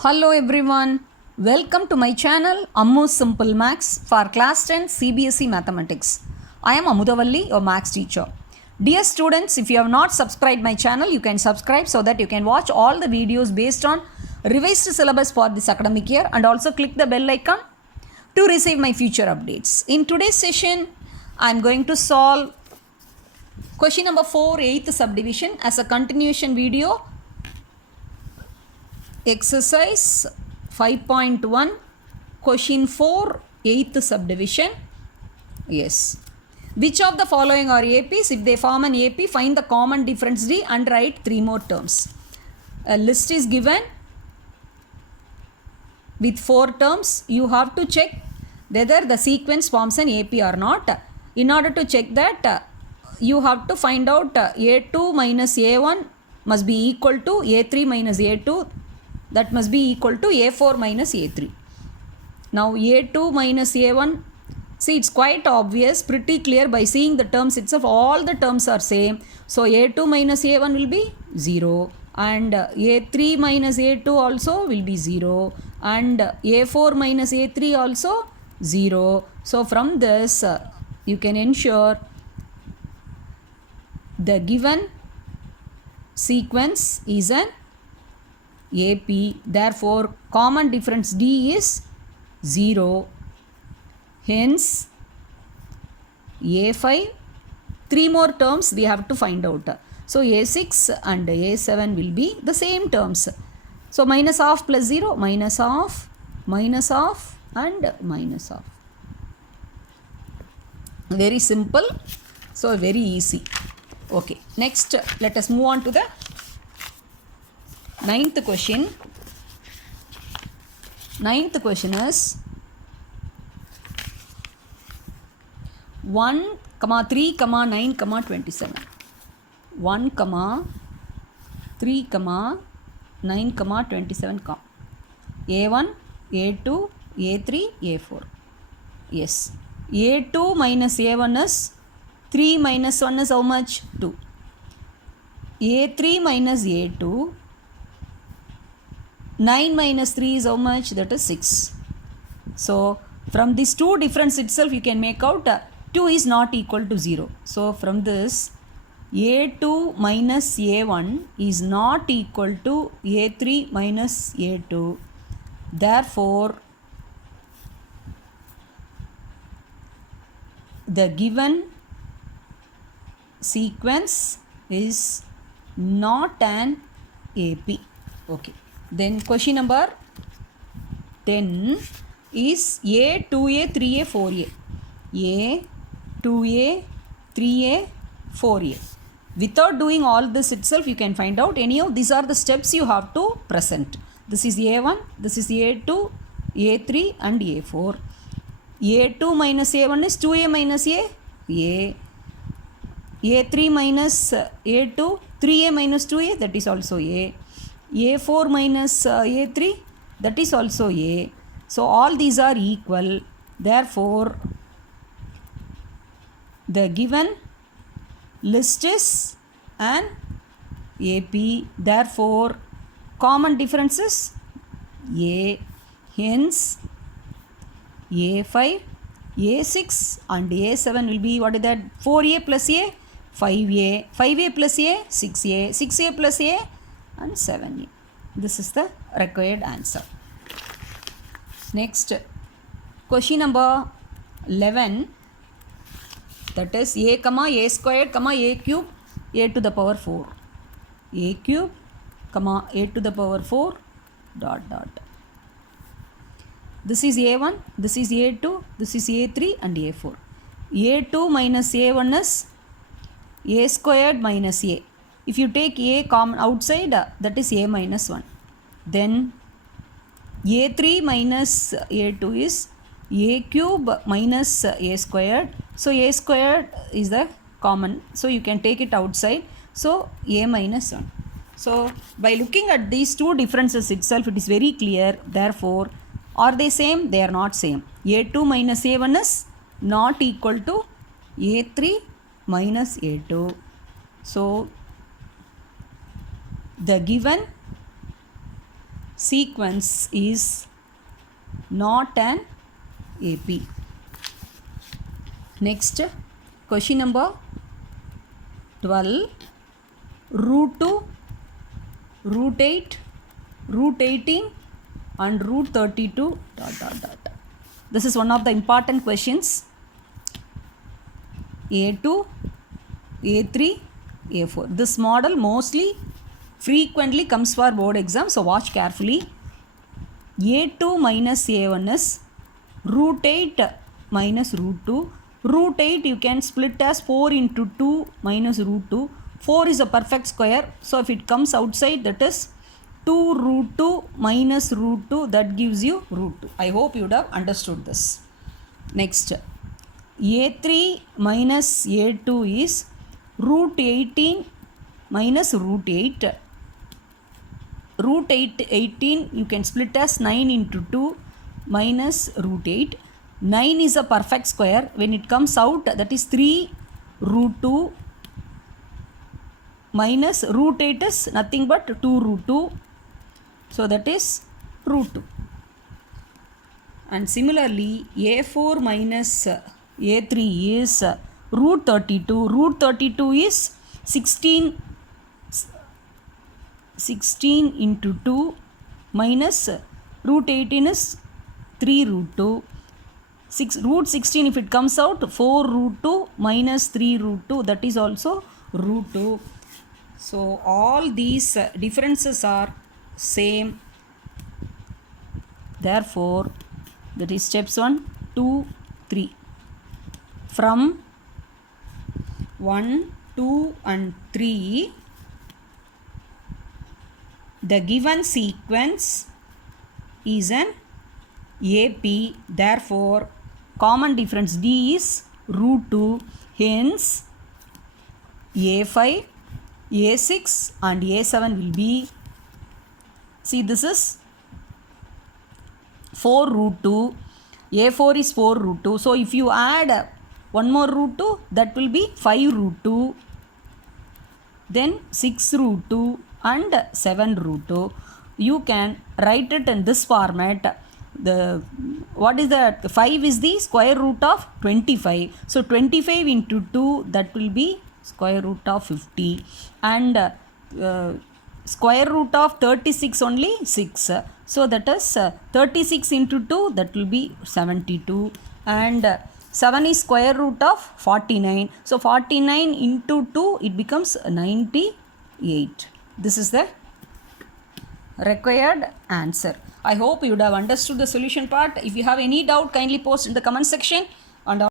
Hello everyone, welcome to my channel Ammu's Simple Maths for class 10 CBSE Mathematics. I am Amudavalli, your maths teacher. Dear students, if you have not subscribed my channel, you can subscribe so that you can watch all the videos based on revised syllabus for this academic year and also click the bell icon to receive my future updates. In today's session, I am going to solve question number 4, 8th subdivision as a continuation video. Exercise 5.1 question 4 8th subdivision. Yes. Which of the following are APs? If they form an AP, find the common difference D and write 3 more terms. A list is given with 4 terms. You have to check whether the sequence forms an AP or not. In order to check that, you have to find out A2 minus A1 must be equal to A3 minus A2. That must be equal to A4 minus A3. Now A2 minus A1, see, it's quite obvious, pretty clear by seeing the terms itself. All the terms are same. So A2 minus A1 will be 0 and A3 minus A2 also will be 0 and A4 minus A3 also 0. So from this you can ensure the given sequence is an AP, therefore common difference D is 0, hence A5, 3 more terms we have to find out. So A6 and A7 will be the same terms. So minus of plus 0, minus of and minus of. Very simple, so very easy. Okay, next let us move on to the 9th question. 9th question is 1, 3, 9, 27. 1, 3, 9, 27. A1, A2, A3, A4. Yes. A2 minus A1 is 3 minus 1 is how much? 2. A3 minus A2, 9 minus 3 is how much? That is 6. So from these two difference itself you can make out 2 is not equal to 0. So from this A2 minus A1 is not equal to A3 minus A2. Therefore the given sequence is not an AP. Okay. Then question number 10 is A, 2A, 3A, 4A. A, 2A, 3A, 4A. Without doing all this itself, you can find out any of these are the steps you have to present. This is A1, this is A2, A3 and A4. A2 minus A1 is 2A minus A. A3 minus A2, 3A minus 2A, that is also A. A4 minus A3, that is also A. So all these are equal. Therefore the given list is an AP. Therefore common difference is A. Hence A5, A6 and A7 will be, what is that? 4A plus A, 5A, 5A plus A, 6A, 6A plus A and 7A. This is the required answer. Next, question number 11, that is A, A squared, A cube, A to the power 4. A cube, A to the power 4, dot. This is A1, this is A2, this is A3 and A4. A2 minus A1 is A squared minus A. If you take A common outside, that is A minus 1. Then A3 minus A2 is A cube minus A squared. So A squared is the common. So you can take it outside. So A minus 1. So by looking at these two differences itself, it is very clear. Therefore, are they same? They are not same. A2 minus A1 is not equal to A3 minus A2. So the given sequence is not an AP. Next, question number 12. Root 2, root 8, root 18 and root 32 ... This is one of the important questions. A2, A3, A4. This model mostly frequently comes for board exam, so watch carefully. A2 minus A1 is root 8 minus root 2. Root 8 you can split as 4 into 2 minus root 2. 4 is a perfect square, so if it comes outside, that is 2 root 2 minus root 2, that gives you root 2. I hope you would have understood this. Next, A3 minus A2 is root 18 minus root 8. Root 18 you can split as 9 into 2 minus root 8. 9 is a perfect square. When it comes out, that is 3 root 2 minus root 8 is nothing but 2 root 2. So that is root 2. And similarly, A4 minus A3 is root 32. Root 32 is 16 into 2 minus root 18 is 3 root 2. Root 16, if it comes out, 4 root 2 minus 3 root 2, that is also root 2. So all these differences are same. Therefore, that is steps 1, 2, 3. From 1, 2 and 3, the given sequence is an AP. Therefore, common difference D is root 2. Hence, A5, A6 and A7 will be, see, this is 4 root 2. A4 is 4 root 2. So, if you add one more root 2, that will be 5 root 2. Then 6 root 2 and 7 root 2. You can write it in this format. What is that? 5 is the square root of 25. So 25 into 2, that will be square root of 50. And square root of 36 only 6. So that is 36 into 2, that will be 72. And 7 is square root of 49. So 49 into 2, it becomes 98. This is the required answer. I hope you would have understood the solution part. If you have any doubt, kindly post in the comment section.